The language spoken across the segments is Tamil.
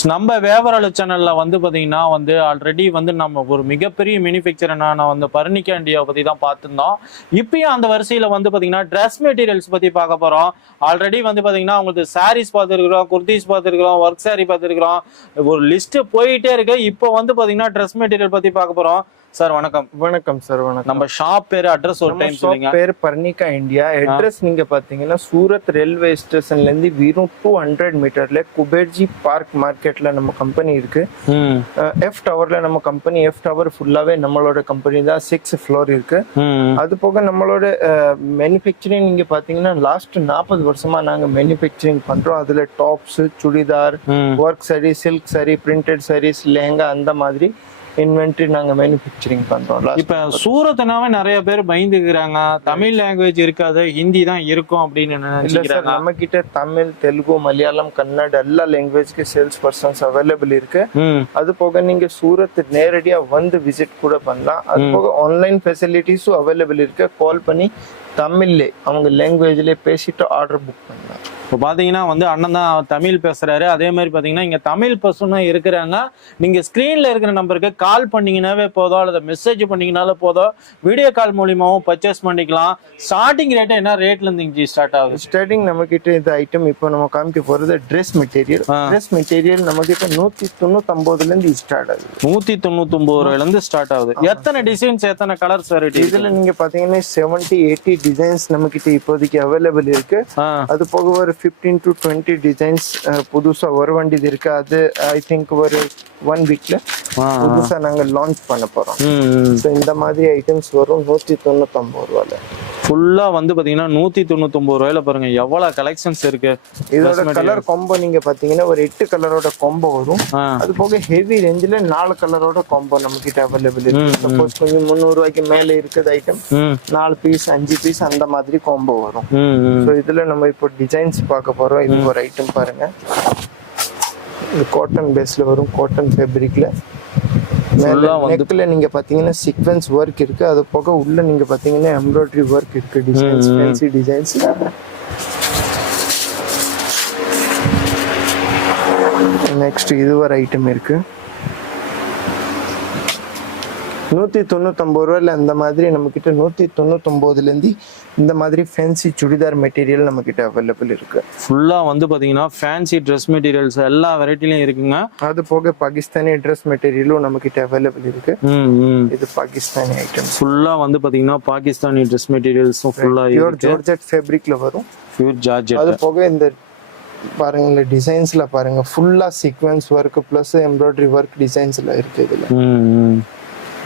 நம்ம வியாபார சேனலில் வந்து பார்த்தீங்கன்னா வந்து ஆல்ரெடி வந்து நம்ம ஒரு மிகப்பெரிய மேனுஃபேக்சரான வந்து பர்னிகா பற்றி தான் பார்த்துருந்தோம். இப்பயும் அந்த வரிசையில் வந்து பார்த்தீங்கன்னா ட்ரெஸ் மெட்டீரியல்ஸ் பற்றி பார்க்க போகிறோம் ஆல்ரெடி வந்து பார்த்தீங்கன்னா உங்களுக்கு சாரீஸ் பார்த்துருக்குறோம் குர்த்திஸ் பார்த்துருக்குறோம் ஒர்க் saree பார்த்துருக்குறோம். ஒரு லிஸ்ட்டு போயிட்டே இருக்கு. இப்போ வந்து பார்த்தீங்கன்னா ட்ரெஸ் மெட்டீரியல் பற்றி பார்க்க போகிறோம் சார் வணக்கம். வணக்கம் சார் வணக்கம். நம்ம ஷாப் பேரு அட்ரஸ் ஒரு டைம் சொல்லுங்க. பேர் பர்னிகா இந்தியா. அட்ரஸ் நீங்க பாத்தீங்கன்னா சூரத் ரயில்வே ஸ்டேஷன்ல இருந்து வெறும் டூ ஹண்ட்ரட் மீட்டர்ல குபேர்ஜி பார்க் மார்க்கெட்ல நம்ம கம்பெனி இருக்கு. எஃப் டவர்ல நம்ம கம்பெனி எஃப் டவர் ஃபுல்லாவே நம்மளோட கம்பெனி தான் சிக்ஸ் ஃப்ளோர் இருக்கு. அது போக நம்மளோட மேனுஃபேக்சரிங் நீங்க பாத்தீங்கன்னா லாஸ்ட் நாற்பது வருஷமா நாங்க மேனுஃபேக்சரிங் பண்றோம். அதுல tops churidar work saree silk saree printed sarees lehenga அந்த மாதிரி. இன்வென்ட்ரி நாங்க மேனுஃபேக்சரிங் பண்றோம். இப்ப சூரத்னாவே நிறைய பேர் பயந்துக்கிறாங்க. தமிழ் லாங்குவேஜ் இருக்காது ஹிந்தி தான் இருக்கும் அப்படின்னு நினைச்சுக்கிறாங்க. நம்ம கிட்ட தமிழ் தெலுங்கு மலையாளம் கன்னட எல்லா லாங்குவேஜ்க்கு சேல்ஸ் பர்சன்ஸ் அவைலபிள் இருக்கு. அது போக நீங்க சூரத் நேரடியா வந்து விசிட் கூட பண்ணலாம். அது போக ஆன்லைன் ஃபெசிலிட்டிஸும் அவைலபிள் இருக்கு. கால் பண்ணி தமிழ்ல அவங்க லாங்குவேஜ்ல பேசிட்டு ஆர்டர் புக் பண்ணலாம் இப்போ பார்த்தீங்கன்னா வந்து அண்ணன் தான் தமிழ் பேசுறாரு. அதே மாதிரி பார்த்தீங்கன்னா இங்கே தமிழ் பர்சனும் இருக்கிறாங்க. நீங்கள் ஸ்க்ரீனில் இருக்கிற நம்பருக்கு கால் பண்ணீங்கன்னாவே போதும் அல்லது மெசேஜ் பண்ணீங்கனாலே போதும். வீடியோ கால் மூலியமாவும் பர்ச்சேஸ் பண்ணிக்கலாம். ஸ்டார்டிங் ரேட்டு என்ன ரேட்ல இருந்து இங்கே ஸ்டார்ட் ஆகுது? ஸ்டார்டிங் நம்ம கிட்ட இந்த ஐட்டம் இப்போ நம்ம காமிக்க போறது ட்ரெஸ் மெட்டீரியல். ட்ரெஸ் மெட்டீரியல் நம்ம கிட்ட நூத்தி தொண்ணூத்தொன்பதுல இருந்து ஸ்டார்ட் ஆகுது. நூற்றி தொண்ணூத்தொம்பது ரூபாயிலேருந்து ஸ்டார்ட் ஆகுது. எத்தனை டிசைன்ஸ் எத்தனை கலர்ஸ் வெரைட்டி இதுல நீங்க பாத்தீங்கன்னா செவன்டி எயிட்டி டிசைன்ஸ் நம்ம கிட்ட இப்போதைக்கு அவைலபிள் இருக்கு. அது போக ஒரு ஃபிஃப்டீன் டு டுவெண்ட்டி டிசைன்ஸ் புதுசா வர வேண்டியது இருக்கு. அது ஐ திங்க் ஒரு ஒன் வீக்ல புதுசா நாங்க லான்ச் பண்ண போறோம். ஸோ இந்த மாதிரி ஐட்டம்ஸ் வரும் நூத்தி தொண்ணூத்தொன்பது ரூபால ஃபுல்லாக வந்து பார்த்தீங்கன்னா நூற்றி தொண்ணூத்தொம்பது ரூபாயில பாருங்க. எவ்வளோ கலெக்ஷன்ஸ் இருக்கு. இதோட கலர் காம்போ நீங்க பாத்தீங்கன்னா ஒரு எட்டு கலரோட காம்போ வரும். அது போக ஹெவி ரேஞ்சில் நாலு கலரோட காம்போ நம்ம கிட்ட அவைலபிள் இருக்கு. சப்போஸ் கொஞ்சம் முந்நூறு ரூபாய்க்கு மேல இருக்குது ஐட்டம் நாலு பீஸ் அஞ்சு பீஸ் அந்த மாதிரி காம்போ வரும். ஸோ இதுல நம்ம இப்போ டிசைன்ஸ் பார்க்க போறோம். இது ஒரு ஐட்டம் பாருங்க. இது காட்டன் பேஸ்ல வரும். காட்டன் ஃபேப்ரிக்ல நெக்ல நீங்க பாத்தீங்கன்னா சீக்வென்ஸ் ஒர்க் இருக்கு. அது போக உள்ள நீங்க பாத்தீங்கன்னா எம்ப்ராய்டரி ஒர்க் இருக்கு. டிசைன்ஸ் ஃபேன்சி டிசைன்ஸ் நெக்ஸ்ட் இது ஒரு ஐட்டம் இருக்கு. நூத்தி தொண்ணூத்தொன்பது ரூபாயில அந்த மாதிரி நம்ம கிட்ட நூத்தி தொண்ணூத்தொன்பதுல இருந்து இந்த மாதிரி ஃபேன்சி சுடிதார் மெட்டீரியல் நம்ம கிட்ட அவைலபிள் இருக்கு. ஃபுல்லாக வந்து பார்த்தீங்கன்னா ஃபேன்சி ட்ரெஸ் மெட்டீரியல்ஸ் எல்லா வெரைட்டிலையும் இருக்குங்க. அது போக பாகிஸ்தானி ட்ரெஸ் மெட்டீரியலும் நம்ம கிட்ட அவைலபிள் இருக்கு. ம் ம். இது பாகிஸ்தானி ஐட்டம்ஸ் ஃபுல்லாக வந்து பார்த்தீங்கன்னா பாகிஸ்தானி ட்ரெஸ் மெட்டீரியல்ஸும் ஃபுல்லாக பியூர் ஜோர்ஜெட் ஃபேப்ரிக்ல வரும். பியூர் ஜார்ஜெட் அது போக இந்த பாருங்க இந்த டிசைன்ஸ்ல பாருங்க. ஃபுல்லா sequence work plus embroidery work டிசைன்ஸ்ல இருக்கு இதுல.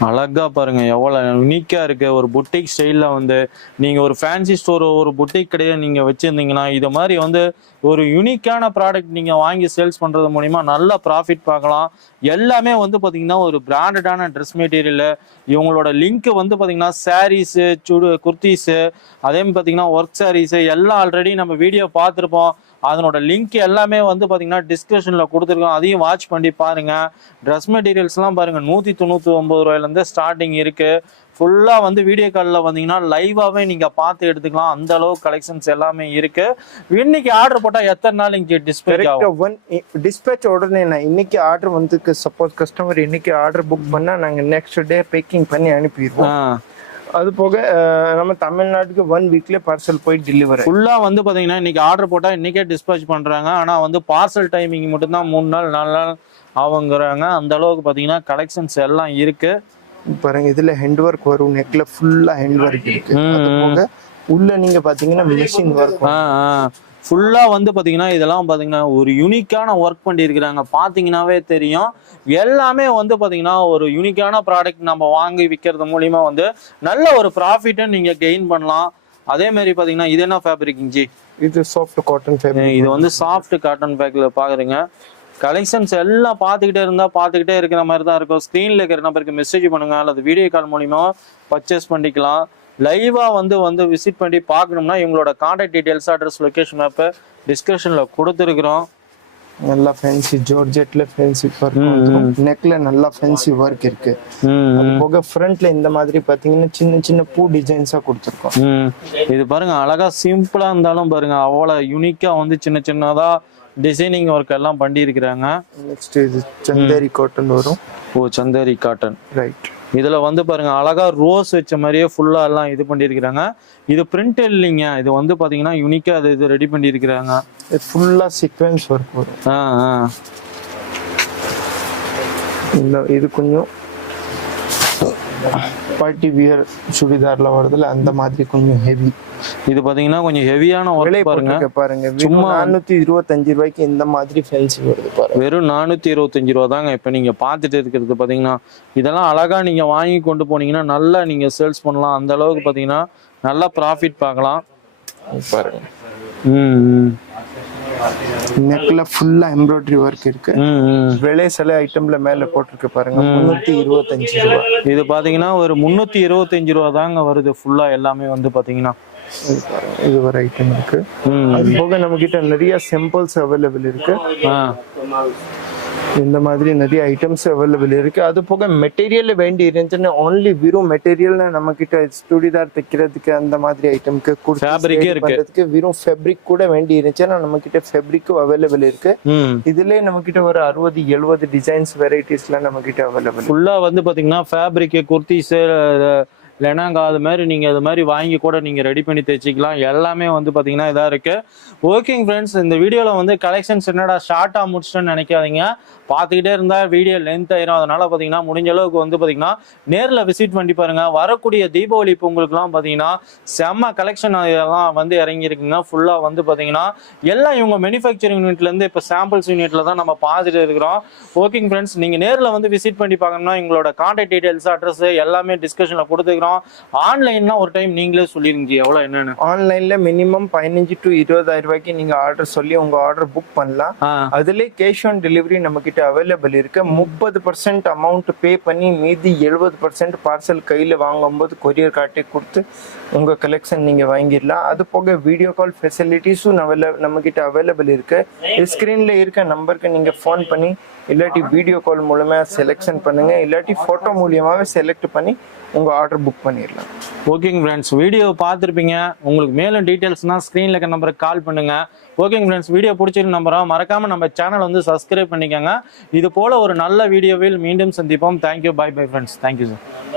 அழகா பாருங்க எவ்வளவு யுனிக்கா இருக்கு. ஒரு புட்டிக் ஸ்டைல்ல வந்து நீங்க ஒரு ஃபேன்சி ஸ்டோர் ஒரு புட்டிக் கடையை நீங்க வச்சிருந்தீங்கன்னா இது மாதிரி வந்து ஒரு யுனிக்கான ப்ராடக்ட் நீங்க வாங்கி சேல்ஸ் பண்றது மூலியமா நல்ல ப்ராஃபிட் பார்க்கலாம். எல்லாமே வந்து பாத்தீங்கன்னா ஒரு பிராண்டடான ட்ரெஸ் மெட்டீரியல் இவங்களோட லிங்க் வந்து பாத்தீங்கன்னா சாரீஸ் சுடு குர்த்திஸு அதே மாதிரி பாத்தீங்கன்னா ஒர்க் சாரீஸ் எல்லாம் ஆல்ரெடி நம்ம வீடியோ பார்த்துருப்போம். அதனோட லிங்க் எல்லாமே வந்து பாத்தீங்கன்னா டிஸ்கிரிப்ஷன்ல கொடுத்துருக்கோம். அதையும் வாட்ச் பண்ணி பாருங்க. ட்ரெஸ் மெட்டீரியல்ஸ்லாம் பாருங்க. நூத்தி தொண்ணூத்தி ஒன்பது ரூபாயிலேருந்து ஸ்டார்டிங் இருக்கு. ஃபுல்லா வந்து வீடியோ காலில் வந்தீங்கன்னா லைவாவே நீங்க பார்த்து எடுத்துக்கலாம். அந்த அளவுக்கு கலெக்ஷன்ஸ் எல்லாமே இருக்கு. இன்னைக்கு ஆர்டர் போட்டா எத்தனை நாள் இங்க டிஸ்பேச் ஒன் டிஸ்பேச் உடனே நான் இன்னைக்கு ஆர்டர் வந்து சப்போஸ் கஸ்டமர் இன்னைக்கு ஆர்டர் புக் பண்ணா நாங்க நெக்ஸ்ட் டே பேக்கிங் பண்ணி அனுப்பிடுவோம். அது போக நம்ம தமிழ்நாட்டுக்கு ஒன் வீக்ல பார்சல் போய் டெலிவரி ஃபுல்லா வந்து பாத்தீங்கன்னா இன்னைக்கு ஆர்டர் போட்டா இன்னைக்கே டிஸ்பேச் பண்றாங்க. ஆனா வந்து பார்சல் டைமிங் மட்டும்தான் மூணு நாள் நாலு நாள் ஆகுங்கிறாங்க. அந்த அளவுக்கு பாத்தீங்கன்னா கலெக்ஷன்ஸ் எல்லாம் இருக்கு. பாருங்க இதுல ஹேண்ட் ஒர்க் வரும் நெக்ல ஃபுல்லா ஹேண்ட் ஒர்க் இருக்கு அது போக உள்ள நீங்க பாத்தீங்கன்னா மிஷின் ஒர்க் ஃபுல்லா வந்து பாத்தீங்கன்னா இதெல்லாம் பாத்தீங்கன்னா ஒரு யூனிக்கான ஒர்க் பண்ணியிருக்கிறாங்க. பாத்தீங்கன்னாவே தெரியும். எல்லாமே வந்து பாத்தீங்கன்னா ஒரு யூனிக்கான ப்ராடக்ட் நம்ம வாங்கி விற்கிறது மூலியமா வந்து நல்ல ஒரு ப்ராஃபிட்டை நீங்க கெயின் பண்ணலாம். அதே மாதிரி பாத்தீங்கன்னா இது என்ன ஃபேப்ரிக் ஜி இது சாஃப்ட் காட்டன் ஃபேப்ரிக் இது வந்து சாஃப்ட் காட்டன் பேக்ல பாக்குறீங்க. கலெக்ஷன்ஸ் எல்லாம் பார்த்துக்கிட்டே இருந்தா பார்த்துக்கிட்டே இருக்கிற மாதிரி தான் இருக்கும். ஸ்க்ரீன்ல இருக்கிற நம்பருக்கு மெசேஜ் பண்ணுங்க அல்லது வீடியோ கால் மூலியமா பர்ச்சேஸ் பண்ணிக்கலாம். லைவா வந்து வந்து விசிட் பண்ணி பார்க்கணும்னா இவங்களோட contact details address location map டிஸ்கிரிப்ஷன்ல கொடுத்துருக்குறோம். நல்லா ஃபேன்சி ஜார்ஜெட்ல ஃபேன்சி ஒர்க் நெக்ல நல்லா ஃபேன்சி ஒர்க் இருக்கு. போக ஃப்ரண்ட்ல இந்த மாதிரி பாத்தீங்கன்னா சின்ன சின்ன பூ டிசைன்ஸா கொடுத்துருக்கோம். ம் இது பாருங்க அழகா சிம்பிளா இருந்தாலும் பாருங்க அவ்வளவு யூனிக்கா வந்து சின்ன சின்னதா டிசைனிங் ஒர்க் எல்லாம் பண்ணியிருக்கிறாங்க. நெக்ஸ்ட் இது சந்தேரி காட்டன் வரும். ஓ சந்தேரி காட்டன் ரைட் இதுல வந்து பாருங்க அழகா ரோஸ் வச்ச மாதிரியே ஃபுல்லா எல்லாம் இது பண்ணியிருக்கிறாங்க. இது பிரிண்ட் இல்லைங்க. இது வந்து பாத்தீங்கன்னா யூனிக்கா அது இது ரெடி பண்ணியிருக்கிறாங்க. இது ஃபுல்லா சீக்வென்ஸ் ஒர்க் வரும். ஆ ஆ. இந்த இது கொஞ்சம் பார்ட்டி வியர் சுடிதார்ல வருதுல அந்த மாதிரி கொஞ்சம் ஹெவி இது பாத்தீங்கன்னா கொஞ்சம் ஹெவியான ஒர்க் பாருங்க. பாருங்க. சும்மா நானூத்தி இருபத்தஞ்சு ரூபாய்க்கு இந்த மாதிரி ஃபேன்சி வருது பாருங்க. வெறும் நானூத்தி இருபத்தஞ்சு ரூபா தாங்க இப்ப நீங்க பாத்துட்டு இருக்கிறது பாத்தீங்கன்னா இதெல்லாம் அழகா நீங்க வாங்கி கொண்டு போனீங்கன்னா நல்லா நீங்க சேல்ஸ் பண்ணலாம். அந்த அளவுக்கு பாத்தீங்கன்னா நல்லா ப்ராஃபிட் பார்க்கலாம். பாருங்க. ம். நெக்ல ஃபுல்லா எம்ப்ராய்டரி ஒர்க் இருக்கு. விலை சில ஐட்டம்ல மேல போட்டிருக்கு பாருங்க. முன்னூத்தி இருபத்தஞ்சு ரூபா. இது பாத்தீங்கன்னா ஒரு முன்னூத்தி இருபத்தஞ்சு ரூபா தாங்க வருது ஃபுல்லா எல்லாமே வந்து பாத்தீங்கன்னா. இது ஒரு ஐட்டம் இருக்கு. அது போக நம்ம கிட்ட நிறைய சிம்பிள்ஸ் அவைலபிள் இருக்கு. இந்த மாதிரி நிறைய ஐட்டம்ஸ் அவைலபிள் இருக்கு. அது போக மெட்டீரியல் வேண்டி இருந்துச்சுன்னா only வெறும் மெட்டீரியல் நம்ம கிட்ட சுடிதார் தைக்கிறதுக்கு அந்த மாதிரி ஐட்டம்க்கு. பண்றதுக்கு வெறும் ஃபேப்ரிக் கூட வேண்டி இருந்துச்சுன்னா நம்ம கிட்ட ஃபேப்ரிக்கும் அவைலபிள் இருக்கு. இதுலயே நம்ம கிட்ட ஒரு அறுபது எழுபது டிசைன்ஸ் வெரைட்டிஸ்ல நம்ம கிட்ட அவைலபிள் ஃபுல்லா வந்து பாத்தீங்கன்னா ஃபேப்ரிக் குர்த்திஸ் லெனாங்கா அது மாதிரி நீங்கள் அது மாதிரி வாங்கி கூட நீங்கள் ரெடி பண்ணி தைச்சிக்கலாம் எல்லாமே வந்து பார்த்தீங்கன்னா இதாக இருக்குது ஓகேங்க ஃப்ரெண்ட்ஸ் இந்த வீடியோவில் வந்து கலெக்ஷன்ஸ் என்னடா ஷார்ட்டாக முடிச்சிட்டேன்னு நினைக்காதீங்க. பார்த்துக்கிட்டே இருந்தால் வீடியோ லென்த் ஆயிரும். அதனால் பார்த்தீங்கன்னா முடிஞ்ச அளவுக்கு வந்து பார்த்தீங்கன்னா நேரில் விசிட் பண்ணி பாருங்கள் வரக்கூடிய தீபாவளி பொங்கலுக்குலாம் பார்த்தீங்கன்னா செம்ம கலெக்ஷன் எல்லாம் வந்து இறங்கி ஃபுல்லாக வந்து பார்த்தீங்கன்னா எல்லாம் இவங்க மேனுஃபேக்சரிங் யூனிட்லேருந்து இப்போ சாம்பிள்ஸ் யூனிட்டில் தான் நம்ம பார்த்துட்டு இருக்கிறோம். ஓகேங்க ஃப்ரெண்ட்ஸ் நீங்கள் நேரில் வந்து விசிட் பண்ணி பார்க்கணும்னா எங்களோட கான்டாக்ட் டீட்டெயில்ஸ் அட்ரஸ் எல்லாமே டிஸ்கஷனில் கொடுத்துக்கிறோம் ஆன்லைன்னா ஒரு டைம் நீங்களே சொல்லிருங்க ஜி, எவ்வளவு என்னன்னு. ஆன்லைன்ல மினிமம் பதினஞ்சு டு இருபதாயிரம் ரூபாய்க்கு நீங்க ஆர்டர் சொல்லி உங்க ஆர்டர் புக் பண்ணலாம். ஆ. அதுல கேஷ் ஆன் டெலிவரி நம்ம கிட்ட அவைலபிள் இருக்கு. முப்பது பர்சன்ட் அமௌண்ட் பே பண்ணி மீதி எழுபது பர்சன்ட் பார்சல் கையில வாங்கும்போது கொரியர் காட்டி கொடுத்து உங்க கலெக்ஷன் நீங்க வாங்கிடலாம். அது போக வீடியோ கால் ஃபெசிலிட்டிஸும் நம்ம கிட்ட அவைலபிள் இருக்கு. ஸ்கிரீன்ல இருக்க நம்பருக்கு நீங்க ஃபோன் பண்ணி இல்லாட்டி வீடியோ கால் மூலமாக செலெக்ஷன் பண்ணுங்கள் இல்லாட்டி ஃபோட்டோ மூலியமாகவே செலக்ட் பண்ணி உங்கள் ஆர்டர் புக் பண்ணிடலாம். ஓகேங்க ஃப்ரெண்ட்ஸ் வீடியோ பார்த்துருப்பீங்க. உங்களுக்கு மேலும் டீட்டெயில்ஸ்னால் ஸ்க்ரீனில் இருக்க நம்பருக்கு கால் பண்ணுங்க. ஓகேங்க ஃப்ரெண்ட்ஸ் வீடியோ பிடிச்சிருந்த நம்புறோம் மறக்காம நம்ம சேனல் வந்து சப்ஸ்கிரைப் பண்ணிக்கோங்க. இது போல ஒரு நல்ல வீடியோவில் மீண்டும் சந்திப்போம். Thank you bye bye friends thank you sir